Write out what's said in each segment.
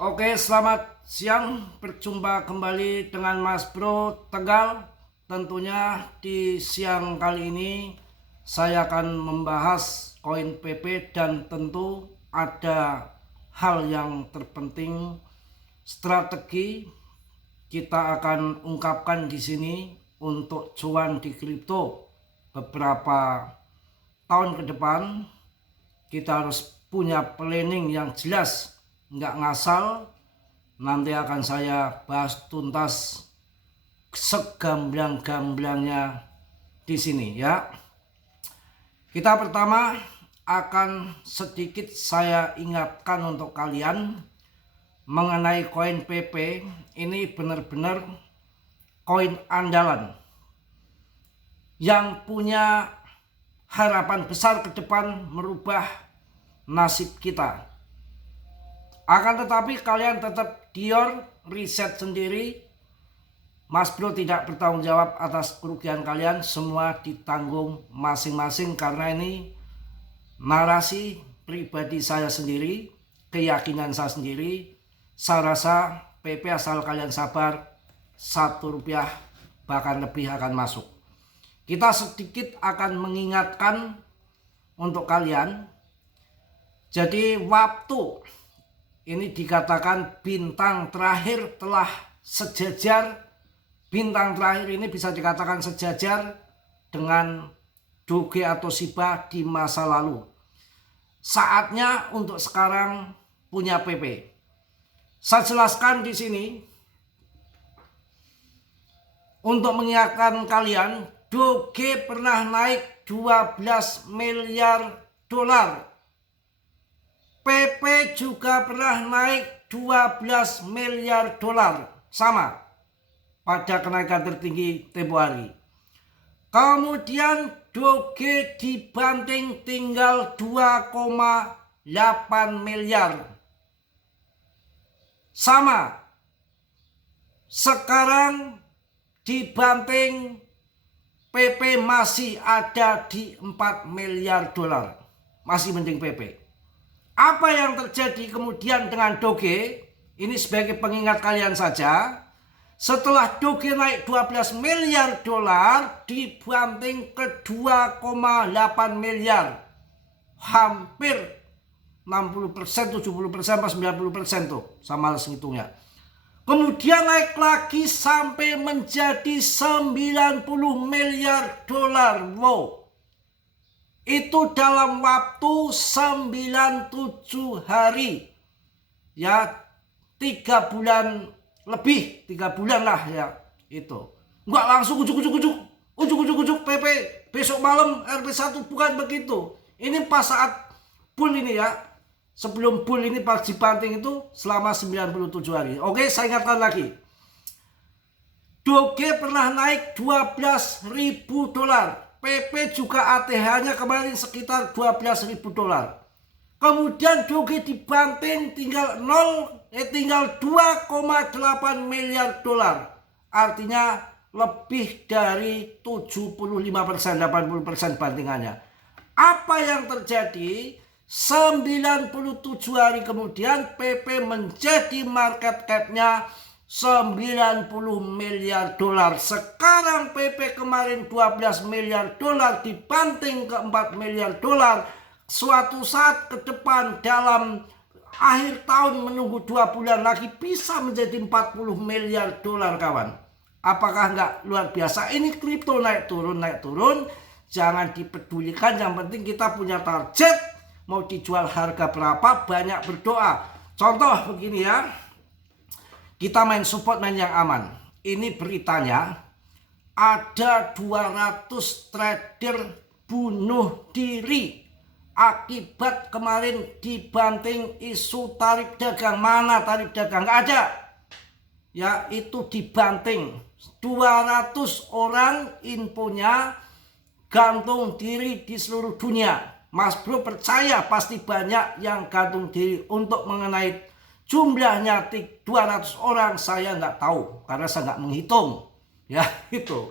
Oke, selamat siang. Berjumpa kembali dengan Mas Bro Tegal. Tentunya di siang kali ini saya akan membahas koin PP dan tentu ada hal yang terpenting, strategi kita akan ungkapkan di sini untuk cuan di kripto beberapa tahun ke depan. Kita harus punya planning yang jelas, nggak ngasal. Nanti akan saya bahas tuntas segamblang-gamblangnya di sini ya. Kita pertama akan sedikit saya ingatkan untuk kalian mengenai koin PP. Ini benar-benar koin andalan yang punya harapan besar ke depan merubah nasib kita. Akan tetapi kalian tetap dior riset sendiri. Mas Bro tidak bertanggung jawab atas kerugian kalian, semua ditanggung masing-masing karena ini narasi pribadi saya sendiri, keyakinan saya sendiri. Saya rasa PP asal kalian sabar, Rp1 bahkan lebih akan masuk. Kita sedikit akan mengingatkan untuk kalian. Jadi waktu ini dikatakan bintang terakhir telah sejajar. Bintang terakhir ini bisa dikatakan sejajar dengan Doge atau Shiba di masa lalu. Saatnya untuk sekarang punya PP. Saya jelaskan di sini untuk mengingatkan kalian, Doge pernah naik 12 miliar dolar. PP juga pernah naik 12 miliar dolar. Sama pada kenaikan tertinggi tempo hari. Kemudian Doge dibanting tinggal 2,8 miliar. Sama. Sekarang dibanting PP masih ada di 4 miliar dolar. Masih mending PP. Apa yang terjadi kemudian dengan Doge? Ini sebagai pengingat kalian saja. Setelah Doge naik 12 miliar dolar dibanting ke 2,8 miliar. Hampir 60%, 70%, 90% tuh sama hitungnya. Kemudian naik lagi sampai menjadi 90 miliar dolar. Wow. Itu dalam waktu 97 hari. Ya, 3 bulan lebih, 3 bulan lah ya itu. Enggak langsung ujuk PP besok malam RP1, bukan begitu. Ini pas saat bull ini ya. Sebelum bull ini pas dibanting itu selama 97 hari. Oke, saya ingatkan lagi. Doge pernah naik 12.000 dolar. PP juga ATH-nya kemarin sekitar 12.000 dolar. Kemudian Doge dibanting tinggal 2,8 miliar dolar. Artinya lebih dari 75%, 80% bantingannya. Apa yang terjadi? 97 hari kemudian PP menjadi market cap-nya 90 miliar dolar. Sekarang PP kemarin 12 miliar dolar dibanting ke 4 miliar dolar. Suatu saat ke depan dalam akhir tahun menunggu 2 bulan lagi bisa menjadi 40 miliar dolar kawan. Apakah nggak luar biasa? Ini kripto naik turun. Jangan dipedulikan, yang penting kita punya target. Mau dijual harga berapa, banyak berdoa. Contoh begini ya. Kita main support, main yang aman. Ini beritanya ada 200 trader bunuh diri akibat kemarin dibanting isu tarif dagang. Mana tarif dagang? Nggak ada. Ya, itu dibanting 200 orang, infonya gantung diri di seluruh dunia. Mas Bro percaya pasti banyak yang gantung diri. Untuk mengenai jumlahnya 200 orang saya nggak tahu karena saya nggak menghitung. Ya itu.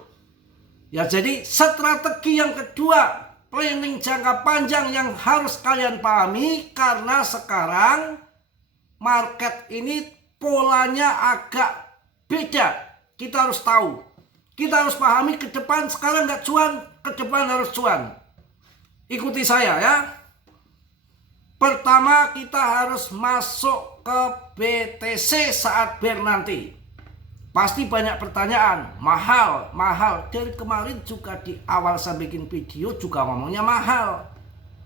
Ya jadi strategi yang kedua, planning jangka panjang yang harus kalian pahami, karena sekarang market ini polanya agak beda. Kita harus tahu. Kita harus pahami ke depan sekarang nggak cuan, ke depan harus cuan. Ikuti saya ya. Pertama kita harus masuk ke BTC saat bear nanti. Pasti banyak pertanyaan, mahal. Dari kemarin juga di awal saya bikin video juga ngomongnya mahal.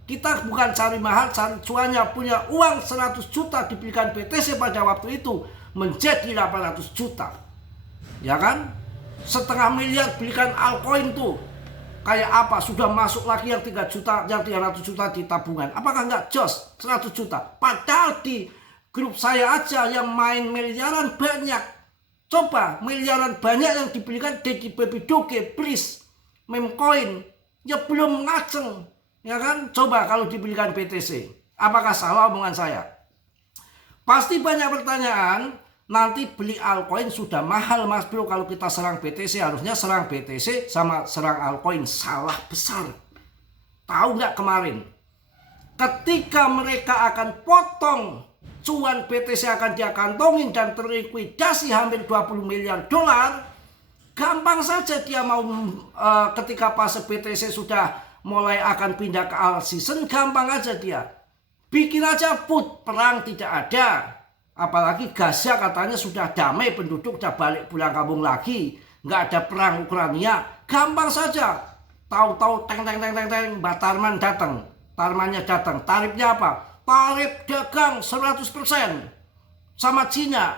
Kita bukan cari mahal, cari cuannya. Punya uang 100 juta dibelikan BTC pada waktu itu menjadi 800 juta. Ya kan? Setengah miliar belikan altcoin tuh. Kayak apa? Sudah masuk lagi yang 3 juta, yang 300 juta di tabungan. Apakah nggak jos 100 juta? Padahal di grup saya aja yang main miliaran banyak. Coba miliaran banyak yang dibelikan Dedi Baby Doge, Breeze, Memecoin. Ya belum ngaceng. Ya kan? Coba kalau dibelikan BTC. Apakah salah omongan saya? Pasti banyak pertanyaan. Nanti beli altcoin sudah mahal Mas Bro. Kalau kita serang BTC harusnya serang BTC sama serang altcoin. Salah besar. Tahu nggak kemarin? Ketika mereka akan potong cuan BTC akan dia kantongin dan terlikuidasi hampir 20 miliar dolar. Gampang saja dia mau ketika pas BTC sudah mulai akan pindah ke all season. Gampang aja dia. Bikin aja put. Perang tidak ada. Apalagi Gaza katanya sudah damai, penduduk sudah balik pulang kampung lagi. Nggak ada perang Ukraina. Gampang saja. Tahu-tahu teng Mbak Tarman datang. Tarmannya datang. Tarifnya apa? Tarif dagang 100% sama Cina.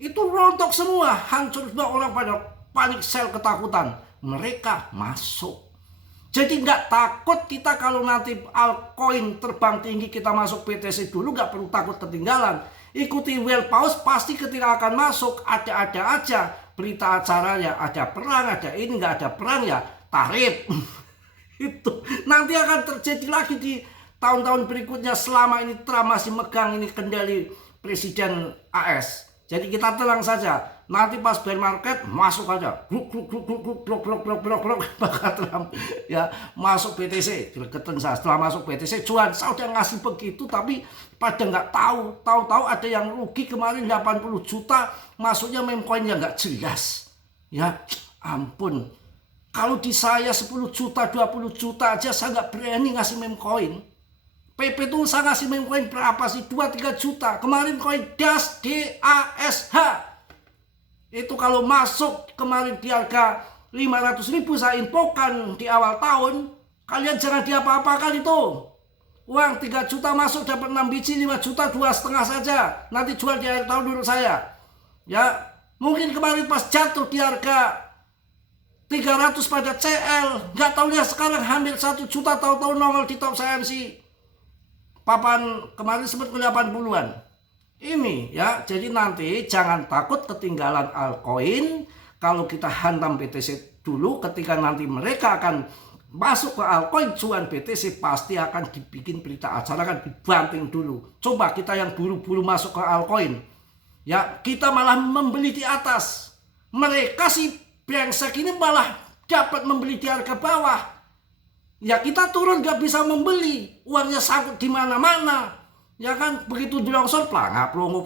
Itu rontok semua. Hancur semua, orang pada panik sell ketakutan. Mereka masuk. Jadi nggak takut kita kalau nanti altcoin terbang tinggi kita masuk BTC dulu. Nggak perlu takut ketinggalan. Ikuti Whale Pause, pasti ketika akan masuk ada aja berita acaranya, ada perang, ada ini, nggak ada perang ya tarif. Itu nanti akan terjadi lagi di tahun-tahun berikutnya selama ini Trump masih megang ini kendali Presiden AS. Jadi kita tenang saja. Nanti pas bear market masuk aja. Blok bakal Trump ya masuk BTC. Gregetan saya setelah masuk BTC cuan. Saya udah ngasih begitu tapi pada nggak tahu. Tahu-tahu ada yang rugi kemarin 80 juta. Masuknya Memecoinnya nggak jelas. Ya ampun. Kalau di saya 10 juta 20 juta aja saya nggak berani ngasih Memecoin. PP tuh saya ngasih Memecoin berapa sih? 2-3 juta. Kemarin koin DASH, DASH. Itu kalau masuk kemarin di harga 500.000 saya infokan di awal tahun. Kalian jangan diapa-apakan itu. Uang 3 juta masuk dapat 6 biji, 5 juta 2,5 saja. Nanti jual di akhir tahun menurut saya. Ya, mungkin kemarin pas jatuh di harga 300 pada CL. Nggak tahu ya sekarang hampir 1 juta tahu-tahu nongol di top CMC. Papan kemarin sempat ke 80-an. Ini ya, jadi nanti jangan takut ketinggalan altcoin. Kalau kita hantam BTC dulu, ketika nanti mereka akan masuk ke altcoin, cuan BTC pasti akan dibikin berita acara, akan dibanting dulu. Coba kita yang buru-buru masuk ke altcoin, ya kita malah membeli di atas. Mereka si brengsek ini malah dapat membeli di harga bawah. Ya kita turun gak bisa membeli, uangnya sangkut di mana-mana. Ya kan begitu di longsor pelangap-pelungu.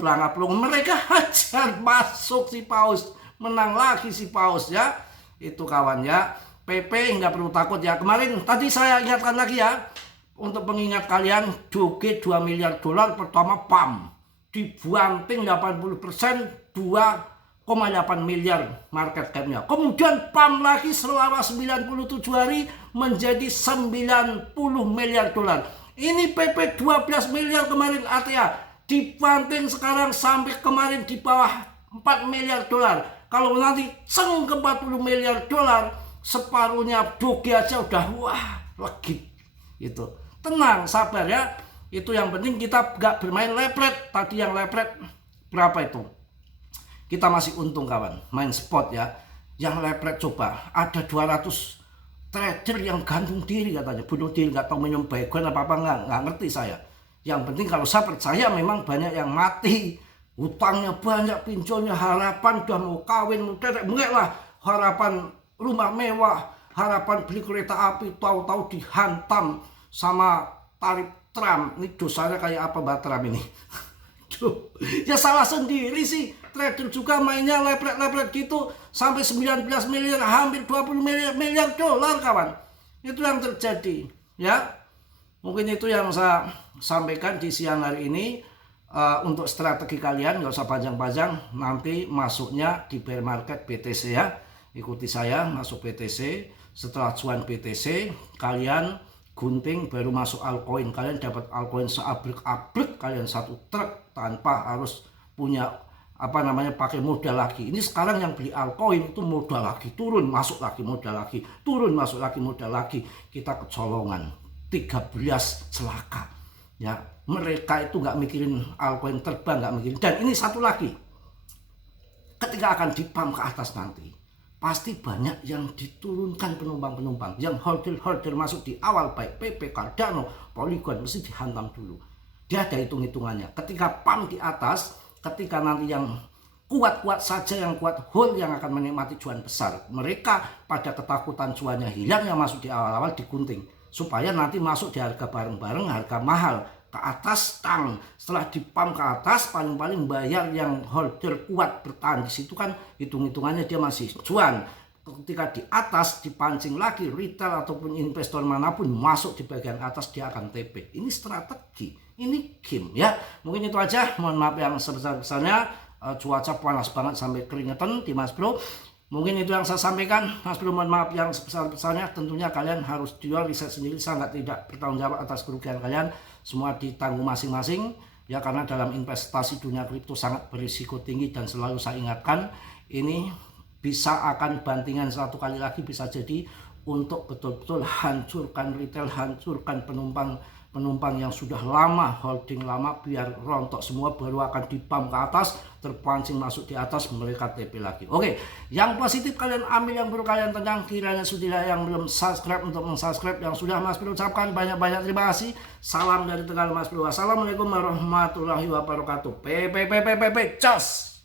Mereka hajar masuk si Paus. Menang lagi si Paus ya. Itu kawan ya. PP nggak perlu takut ya. Kemarin tadi saya ingatkan lagi ya. Untuk pengingat kalian, Doge 2 miliar dolar pertama PAM. Dibanting 80%, 2,8 miliar market cap-nya. Kemudian PAM lagi selama 97 hari menjadi 90 miliar dolar. Ini PP 12 miliar kemarin ATA. Dibanting sekarang sampai kemarin di bawah 4 miliar dolar. Kalau nanti ceng ke 40 miliar dolar, separuhnya Doge aja udah wah legit. Itu. Tenang, sabar ya. Itu yang penting kita gak bermain lepret. Tadi yang lepret berapa itu? Kita masih untung kawan. Main spot ya. Yang lepret coba ada 200 trader yang gantung diri katanya, bunuh diri, nggak tahu minum baygon apa nggak ngerti saya. Yang penting kalau saya percaya memang banyak yang mati, hutangnya banyak, pinjolnya, harapan udah mau kawin, enggak lah, harapan rumah mewah, harapan beli kereta api, tahu-tahu dihantam sama tarif Trump. Ini dosanya kayak apa Mbak Trump ini? Waduh, ya salah sendiri sih. Trader juga mainnya lepret-lepret gitu sampai 19 miliar, hampir 20 miliar dolar kawan. Itu yang terjadi, ya. Mungkin itu yang saya sampaikan di siang hari ini. Untuk strategi kalian nggak usah panjang-panjang, nanti masuknya di bear market BTC ya. Ikuti saya masuk BTC. Setelah cuan BTC, kalian gunting baru masuk altcoin. Kalian dapat altcoin seabrek-abrek, kalian satu truk tanpa harus punya pakai modal lagi. Ini sekarang yang beli altcoin itu modal lagi, turun masuk lagi modal lagi, turun masuk lagi modal lagi. Kita kecolongan 13 celaka. Ya, mereka itu nggak mikirin altcoin terbang, nggak mikirin. Dan ini satu lagi, ketika akan dipam ke atas nanti, pasti banyak yang diturunkan penumpang-penumpang, yang holder masuk di awal, baik PP, Cardano, Polygon, mesti dihantam dulu. Dia ada hitung-hitungannya. Ketika pam di atas, ketika nanti yang kuat-kuat saja, yang kuat hold, yang akan menikmati cuan besar, mereka pada ketakutan cuannya hilang, yang masuk di awal-awal digunting. Supaya nanti masuk di harga bareng-bareng, harga mahal ke atas tang. Setelah dipam ke atas, paling-paling bayar yang holder kuat bertahan di situ kan hitung-hitungannya dia masih cuan. Ketika di atas dipancing lagi retail ataupun investor manapun masuk di bagian atas, dia akan TP. Ini strategi, ini game ya. Mungkin itu aja. Mohon maaf yang sebesar-besarnya. Cuaca panas banget sampai keringetan di Mas Bro. Mungkin itu yang saya sampaikan, Mas Bro. Mohon maaf yang sebesar-besarnya. Tentunya kalian harus jual riset sendiri. Saya tidak bertanggung jawab atas kerugian kalian. Semua ditanggung masing-masing. Ya, karena dalam investasi dunia kripto sangat berisiko tinggi. Dan selalu saya ingatkan, ini bisa akan bantingan satu kali lagi, bisa jadi untuk betul-betul hancurkan retail, hancurkan penumpang yang sudah lama holding lama, biar rontok semua, baru akan dipam ke atas, terpancing masuk di atas, mereka TP lagi. Oke, yang positif kalian ambil, yang buruk kalian tendang. Kiranya sudah yang belum subscribe untuk mensubscribe, yang sudah Mas Bro ucapkan banyak-banyak terima kasih. Salam dari Tegal Mas Bro. Assalamualaikum warahmatullahi wabarakatuh. Cos.